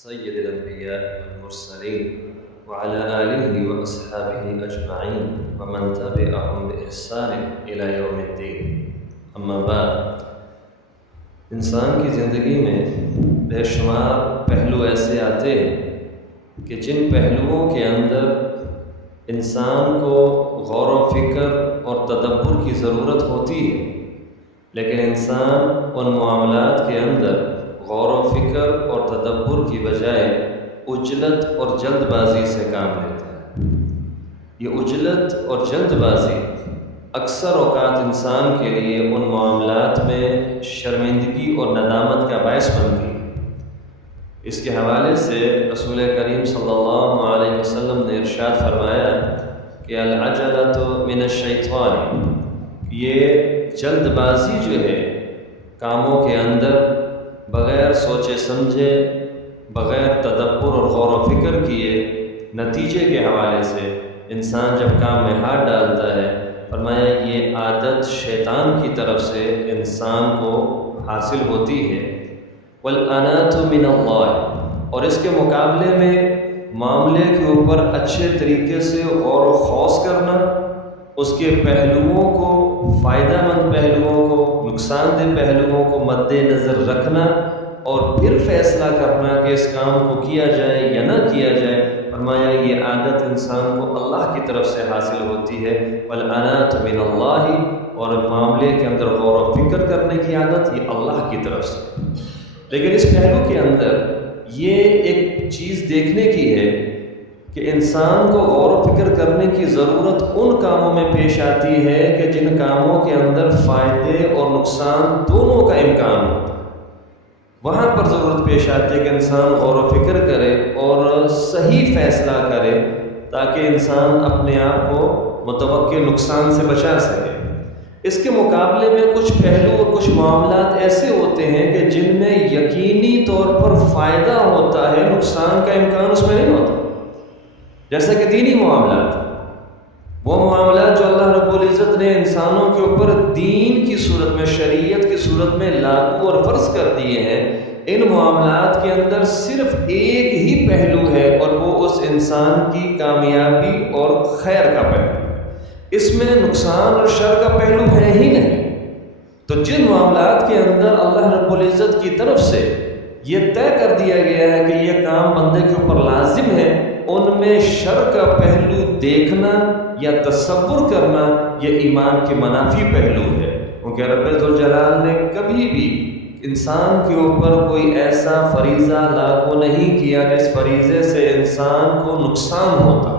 سيد الأنبياء والمرسلين وعلى آله وأصحابه أجمعين ومن تبعهم بإحسان إلى يوم الدين اما بعد انسان کی زندگی میں بے شمار پہلو ایسے آتے ہیں کہ جن پہلوؤں کے اندر انسان کو غور و فکر اور تدبر کی ضرورت ہوتی ہے، لیکن انسان ان معاملات کے اندر غور و فکر اور تدبر کی بجائے عجلت اور جلد بازی سے کام لیتا ہے۔ یہ عجلت اور جلد بازی اکثر اوقات انسان کے لیے ان معاملات میں شرمندگی اور ندامت کا باعث بنتی ہے۔ اس کے حوالے سے رسول کریم صلی اللہ علیہ وسلم نے ارشاد فرمایا کہ العجلۃ من الشیطان، یہ جلد بازی جو ہے کاموں کے اندر بغیر سوچے سمجھے، بغیر تدبر اور غور و فکر کیے نتیجے کے حوالے سے انسان جب کام میں ہاتھ ڈالتا ہے، فرمایا یہ عادت شیطان کی طرف سے انسان کو حاصل ہوتی ہے۔ والانات من اللہ، اور اس کے مقابلے میں معاملے کے اوپر اچھے طریقے سے غور و خوض کرنا، اس کے پہلوؤں کو، فائدہ مند پہلوؤں کو، نقصان دہ پہلوؤں کو مد نظر رکھنا اور پھر فیصلہ کرنا کہ اس کام کو کیا جائے یا نہ کیا جائے، فرمایا یہ عادت انسان کو اللہ کی طرف سے حاصل ہوتی ہے۔ والانات من اللہ، اور معاملے کے اندر غور و فکر کرنے کی عادت یہ اللہ کی طرف سے۔ لیکن اس پہلو کے اندر یہ ایک چیز دیکھنے کی ہے کہ انسان کو غور و فکر کرنے کی ضرورت ان کاموں میں پیش آتی ہے کہ جن کاموں کے اندر فائدے اور نقصان دونوں کا امکان ہوتا ہے۔ وہاں پر ضرورت پیش آتی ہے کہ انسان غور و فکر کرے اور صحیح فیصلہ کرے تاکہ انسان اپنے آپ کو متوقع نقصان سے بچا سکے۔ اس کے مقابلے میں کچھ پہلو اور کچھ معاملات ایسے ہوتے ہیں کہ جن میں یقینی طور پر فائدہ ہوتا ہے، نقصان کا امکان اس میں نہیں ہوتا، جیسا کہ دینی معاملات، وہ معاملات جو اللہ رب العزت نے انسانوں کے اوپر دین کی صورت میں، شریعت کی صورت میں لاگو اور فرض کر دیے ہیں۔ ان معاملات کے اندر صرف ایک ہی پہلو ہے اور وہ اس انسان کی کامیابی اور خیر کا پہلو، اس میں نقصان اور شر کا پہلو ہے ہی نہیں۔ تو جن معاملات کے اندر اللہ رب العزت کی طرف سے یہ طے کر دیا گیا ہے کہ یہ کام بندے کے اوپر لازم ہے، ان میں شر کا پہلو دیکھنا یا تصور کرنا یہ ایمان کے منافی پہلو ہے، کیونکہ رب ذوالجلال نے کبھی بھی انسان کے اوپر کوئی ایسا فریضہ لاگو نہیں کیا جس فریضے سے انسان کو نقصان ہوتا۔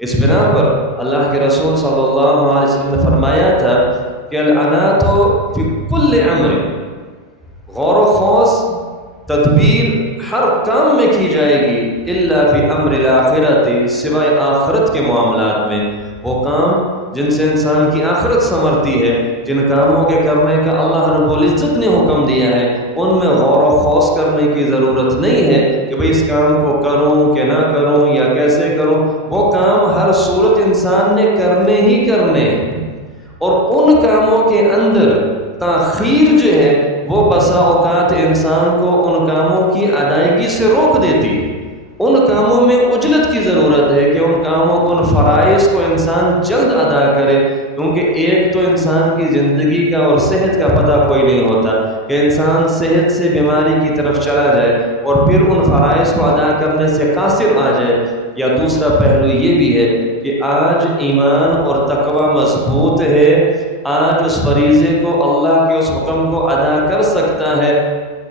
اس بنا پر اللہ کے رسول صلی اللہ علیہ وسلم نے فرمایا تھا کہ العنات فی کل امر، غور و خوض، تدبیر ہر کام میں کی جائے گی، الا فی امر الاخرۃ، سوائے آخرت کے معاملات میں، وہ کام جن سے انسان کی آخرت سنورتی ہے، جن کاموں کے کرنے کا اللہ رب العزت نے حکم دیا ہے، ان میں غور و خوض کرنے کی ضرورت نہیں ہے کہ بھئی اس کام کو کروں کہ نہ کروں یا کیسے کروں۔ وہ کام ہر صورت انسان نے کرنے ہی کرنے، اور ان کاموں کے اندر تاخیر جو ہے وہ بسا اوقات انسان کو ان کاموں کی ادائیگی سے روک دیتی۔ ان کاموں میں عجلت کی ضرورت ہے کہ ان کاموں کو، ان فرائض کو انسان جلد ادا کرے، کیونکہ ایک تو انسان کی زندگی کا اور صحت کا پتہ کوئی نہیں ہوتا کہ انسان صحت سے بیماری کی طرف چلا جائے اور پھر ان فرائض کو ادا کرنے سے قاصر آ جائے، یا دوسرا پہلو یہ بھی ہے کہ آج ایمان اور تقوی مضبوط ہے، آج اس فریضے کو، اللہ کے اس حکم کو ادا کر سکتا ہے،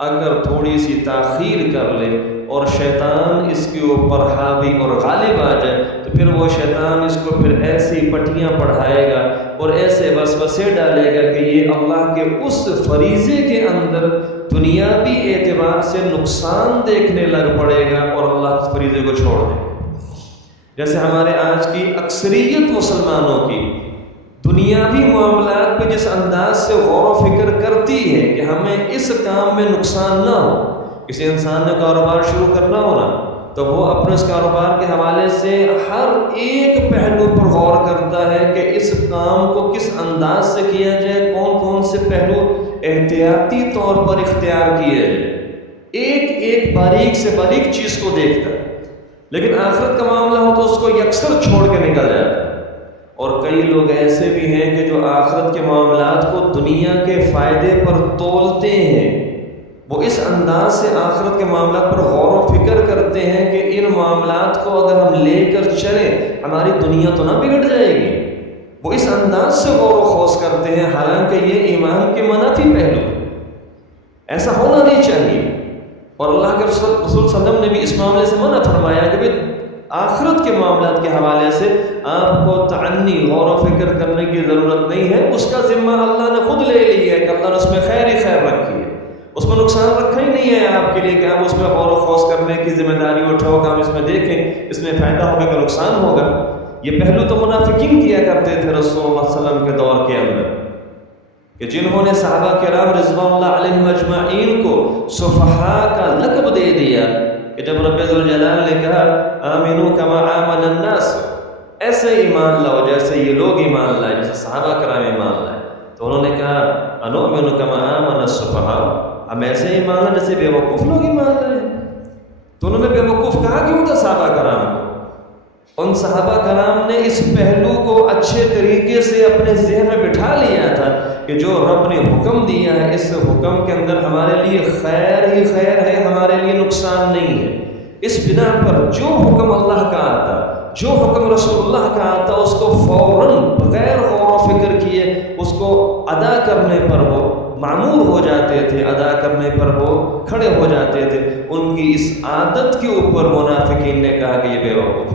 اگر تھوڑی سی تاخیر کر لے اور شیطان اس کے اوپر حاوی اور غالب آ جائے تو پھر وہ شیطان اس کو پھر ایسی پٹیاں پڑھائے گا اور ایسے وسوسے ڈالے گا کہ یہ اللہ کے اس فریضے کے اندر دنیاوی اعتبار سے نقصان دیکھنے لگ پڑے گا اور اللہ کے فریضے کو چھوڑ دے گا۔ جیسے ہمارے آج کی اکثریت مسلمانوں کی دنیاوی معاملات پہ جس انداز سے غور و فکر کرتی ہے کہ ہمیں اس کام میں نقصان نہ ہو۔ کسی انسان نے کاروبار شروع کرنا ہونا تو وہ اپنے اس کاروبار کے حوالے سے ہر ایک پہلو پر غور کرتا ہے کہ اس کام کو کس انداز سے کیا جائے، کون کون سے پہلو احتیاطی طور پر اختیار کیے جائے۔ ایک ایک باریک سے باریک چیز کو دیکھتا ہے، لیکن آخرت کا معاملہ ہو تو اس کو یکسر چھوڑ کے نکل جاتا ہے۔ اور کئی لوگ ایسے بھی ہیں کہ جو آخرت کے معاملات کو دنیا کے فائدے پر تولتے ہیں، وہ اس انداز سے آخرت کے معاملات پر غور و فکر کرتے ہیں کہ ان معاملات کو اگر ہم لے کر چلیں ہماری دنیا تو نہ بگڑ جائے گی، وہ اس انداز سے غور و خوض کرتے ہیں، حالانکہ یہ ایمان کے منافی پہلو۔ ایسا ہونا نہیں چاہیے، اور اللہ کے رسول صلی اللہ علیہ وسلم نے بھی اس معاملے سے منع فرمایا کہ آخرت کے معاملات کے حوالے سے آپ کو تعنی غور و فکر کرنے کی ضرورت نہیں ہے، اس کا ذمہ اللہ نے خود لے لیا ہے کہ اللہ نے اس میں خیر ہی خیر رکھی ہے، اس میں نقصان رکھا ہی نہیں ہے آپ کے لیے کہ آپ اس میں غور و خوض کرنے کی ذمہ داری اٹھاؤ کہ ہم اس میں دیکھیں اس میں فائدہ ہوگا کہ نقصان ہوگا۔ یہ پہلو تو منافقین کیا کرتے تھے رسول اللہ صلی اللہ علیہ وسلم کے دور کے اندر، کہ جنہوں نے صحابہ کرام رضوان اللہ علیہم اجمعین کو صفحاء کا لقب دے دیا، کہ جب رب ذوالجلال نے کہا آمنو کما آمن الناس، ایسے ایمان لاؤ جیسے یہ لوگ ایمان لائے، جیسے صحابہ کرام ایمان لائے، تو انہوں نے کہا انؤمن کما آمن السفہاء، ہم ایسے ایمان لائے جیسے بے وقوف لوگ ایمان لائے۔ تو انہوں نے بے وقوف کہا کیوں تھا صحابہ کرام کو؟ ان صحابہ کرام نے اس پہلو کو اچھے طریقے سے اپنے ذہن میں بٹھا لیا تھا کہ جو رب نے حکم دیا ہے اس حکم کے اندر ہمارے لیے خیر ہی خیر ہے، ہمارے لیے نقصان نہیں ہے۔ اس بنا پر جو حکم اللہ کا آتا، جو حکم رسول اللہ کا آتا، اس کو فوراً بغیر غور و فکر کیے اس کو ادا کرنے پر وہ معمول ہو جاتے تھے، ادا کرنے پر وہ کھڑے ہو جاتے تھے۔ ان کی اس عادت کے اوپر منافقین نے کہا کہ یہ بے وقوف،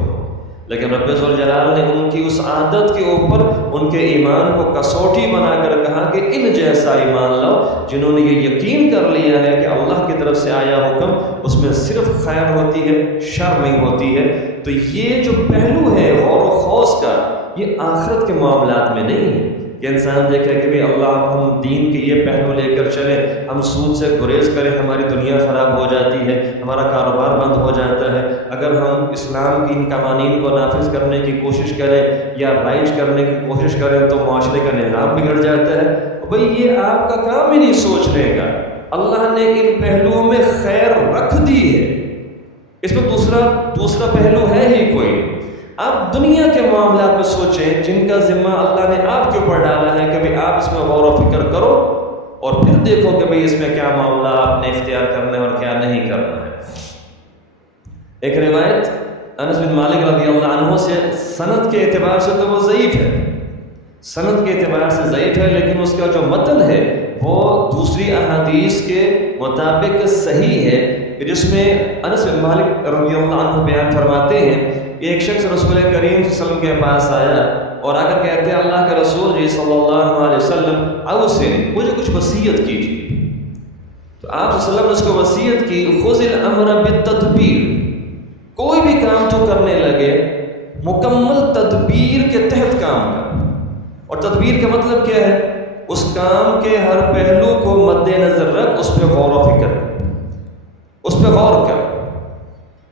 لیکن رب ذوالجلال نے ان کی اس عادت کے اوپر ان کے ایمان کو کسوٹی بنا کر کہا کہ ان جیسا ایمان لاؤ جنہوں نے یہ یقین کر لیا ہے کہ اللہ کی طرف سے آیا حکم اس میں صرف خیر ہوتی ہے، شر نہیں ہوتی ہے۔ تو یہ جو پہلو ہے غور و خوض کا، یہ آخرت کے معاملات میں نہیں ہے کہ انسان دیکھے کہ بھی اللہ ہم دین کے یہ پہلو لے کر چلیں، ہم سود سے گریز کریں ہماری دنیا خراب ہو جاتی ہے، ہمارا کاروبار بند ہو جاتا ہے، اگر ہم اسلام کی ان قوانین کو نافذ کرنے کی کوشش کریں یا رائج کرنے کی کوشش کریں تو معاشرے کا نظام بگڑ جاتا ہے۔ بھئی یہ آپ کا کام ہی نہیں سوچنے کا، اللہ نے ان پہلوؤں میں خیر رکھ دی ہے، اس میں دوسرا پہلو ہے ہی کوئی۔ آپ دنیا کے معاملات میں سوچیں جن کا ذمہ اللہ نے آپ کے اوپر ڈالا ہے کہ آپ اس میں غور و فکر کرو اور پھر دیکھو کہ بھئی اس میں کیا معاملہ آپ نے اختیار کرنا ہے اور کیا نہیں کرنا ہے۔ ایک روایت انس بن مالک رضی اللہ عنہ سے سند کے اعتبار سے تو وہ ضعیف ہے، سند کے اعتبار سے ضعیف ہے، لیکن اس کا جو متن ہے وہ دوسری احادیث کے مطابق صحیح ہے، جس میں انس بن مالک رضی اللہ عنہ بیان فرماتے ہیں کہ ایک شخص رسول کریم صلی اللہ علیہ وسلم کے پاس آیا اور آ کر کہتے ہیں اللہ کے رسول جی صلی اللہ علیہ وسلم اوصنی، مجھے کچھ وصیت کیجیے۔ تو آپ صلی اللہ علیہ وسلم نے اس کو وصیت کی خذ الامر بالتدبیر، کوئی بھی کام تو کرنے لگے مکمل تدبیر کے تحت کام کر، اور تدبیر کا مطلب کیا ہے؟ اس کام کے ہر پہلو کو مد نظر رکھ، اس پہ غور و فکر، اس پہ غور کر،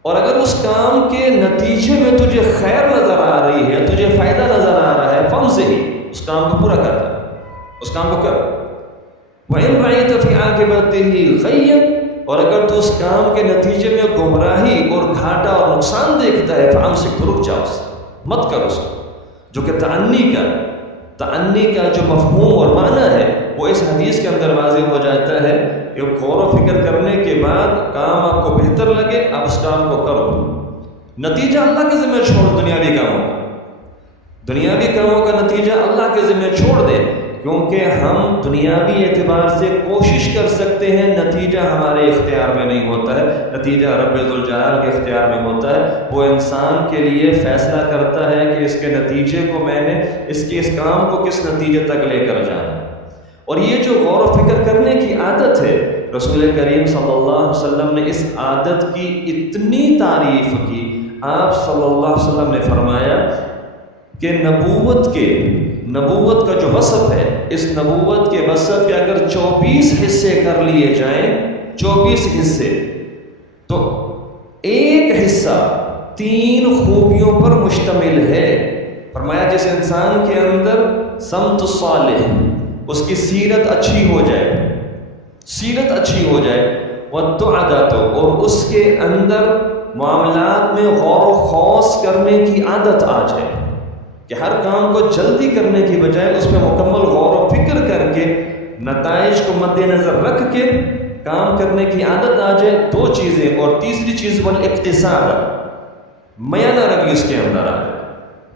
اور اگر اس کام کے نتیجے میں تجھے خیر نظر آ رہی ہے، تجھے فائدہ نظر آ رہا ہے، فامضی، اس کام کو پورا کر، اس کام کو کر۔ وَإِن رَأَيْتَ فِي عَاقِبَتِهِ غَيًّا، اور اگر تو اس کام کے نتیجے میں گمراہی اور گھاٹا اور نقصان دیکھتا ہے فَأَمْسِكْ، تو رک جا، اس مت کر اس کو، جو کہ تعنی کا جو مفہوم اور معنی ہے وہ اس حدیث کے اندر واضح ہو جاتا ہے کہ غور و فکر کرنے کے بعد کام آپ کو بہتر لگے آپ اس کام کو کرو، نتیجہ اللہ کے ذمہ چھوڑ، دنیاوی کاموں کا نتیجہ اللہ کے ذمہ چھوڑ دیں، کیونکہ ہم دنیاوی اعتبار سے کوشش کر سکتے ہیں، نتیجہ ہمارے اختیار میں نہیں ہوتا ہے، نتیجہ رب ذوالجلال کے اختیار میں ہوتا ہے۔ وہ انسان کے لیے فیصلہ کرتا ہے کہ اس کے نتیجے کو میں نے اس کام کو کس نتیجے تک لے کر جانا۔ اور یہ جو غور و فکر کرنے کی عادت ہے، رسول کریم صلی اللہ علیہ وسلم نے اس عادت کی اتنی تعریف کی، آپ صلی اللہ علیہ وسلم نے فرمایا کہ نبوت کا جو وصف ہے، اس نبوت کے وصف کے اگر 24 حصے کر لیے جائیں، 24 حصے، تو ایک حصہ 3 خوبیوں پر مشتمل ہے۔ فرمایا جس انسان کے اندر سمت صالح، اس کی سیرت اچھی ہو جائے، والتعدت، اور اس کے اندر معاملات میں غور و خوض کرنے کی عادت آ جائے کہ ہر کام کو جلدی کرنے کی بجائے اس پہ مکمل غور و فکر کر کے نتائج کو مد نظر رکھ کے کام کرنے کی عادت آ جائے. 2 چیزیں. اور تیسری چیز والاقتصاد، میانہ روی اس کے اندر آ جائے،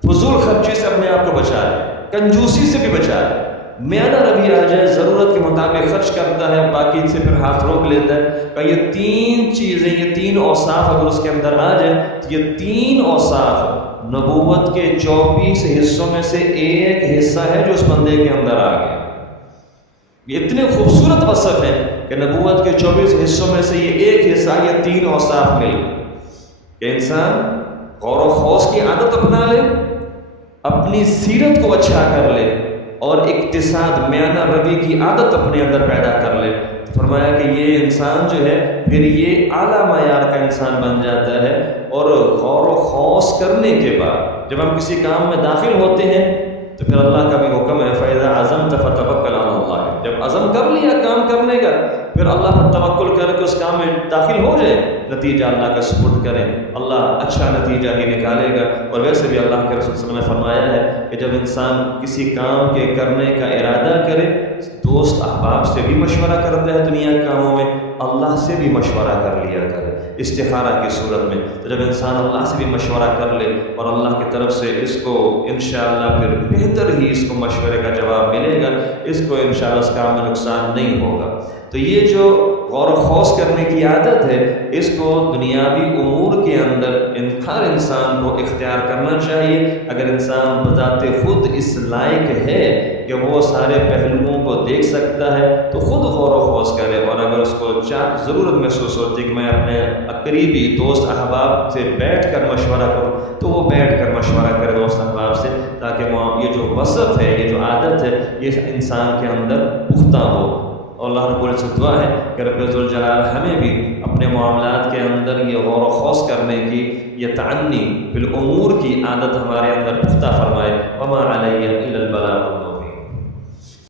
فضول خرچی سے اپنے آپ کو بچا لے، کنجوسی سے بھی بچا لے، میانہ روی آ جائے، ضرورت کے مطابق خرچ کرتا ہے، باقی سے پھر ہاتھ روک لیتا ہے. کہ یہ 3 چیزیں، یہ 3 اوصاف اگر اس کے اندر آ جائیں تو یہ 3 اوصاف نبوت کے 24 حصوں میں سے ایک حصہ ہے جو اس بندے کے اندر آ گیا. یہ اتنے خوبصورت وصف ہیں کہ نبوت کے 24 حصوں میں سے یہ ایک حصہ، یہ 3 اوصاف مل کہ انسان غور و خوض کی عادت اپنا لے، اپنی سیرت کو اچھا کر لے، اور اقتصاد میانہ روی کی عادت اپنے اندر پیدا کر لے. فرمایا کہ یہ انسان جو ہے پھر یہ اعلیٰ معیار کا انسان بن جاتا ہے. اور غور و خوض کرنے کے بعد جب ہم کسی کام میں داخل ہوتے ہیں تو پھر اللہ کا بھی حکم ہے فَإِذَا عَزَمْتَ فَتَوَكَّلْ عَلَى اللَّهِ، جب عزم کر لیا کام کرنے کا پھر اللہ پر توکل کر کے اس کام میں داخل ہو جائے، نتیجہ اللہ کا سپرد کریں، اللہ اچھا نتیجہ ہی نکالے گا. اور ویسے بھی اللہ کے رسول صلی اللہ علیہ وسلم نے فرمایا ہے کہ جب انسان کسی کام کے کرنے کا ارادہ کرے، دوست احباب سے بھی مشورہ کرتا ہے دنیا کے کاموں میں، اللہ سے بھی مشورہ کر لیا کرے استخارہ کی صورت میں. تو جب انسان اللہ سے بھی مشورہ کر لے اور اللہ کی طرف سے اس کو انشاءاللہ پھر بہتر ہی اس کو مشورے کا جواب ملے گا، اس کو انشاءاللہ اس کام میں نقصان نہیں ہوگا. تو یہ جو غور و خوض کرنے کی عادت ہے، اس کو دنیاوی امور کے اندر ہر انسان کو اختیار کرنا چاہیے. اگر انسان بذات خود اس لائق ہے کہ وہ سارے پہلوؤں کو دیکھ سکتا ہے تو خود غور و خوض کرے. اور اگر اس کو ضرورت محسوس ہوتی ہے کہ میں اپنے قریبی دوست احباب سے بیٹھ کر مشورہ کروں تو وہ بیٹھ کر مشورہ کرے دوست احباب سے، تاکہ یہ جو وصف ہے، یہ جو عادت ہے، یہ انسان کے اندر پختہ ہو. اور اللہ رب العزت سے دعا ہے کہ رب ذوالجلال ہمیں بھی اپنے معاملات کے اندر یہ غور و خوض کرنے کی، یہ تعنی بالامور کی عادت ہمارے اندر پختہ فرمائے. وما علی الا البلاغ المبین.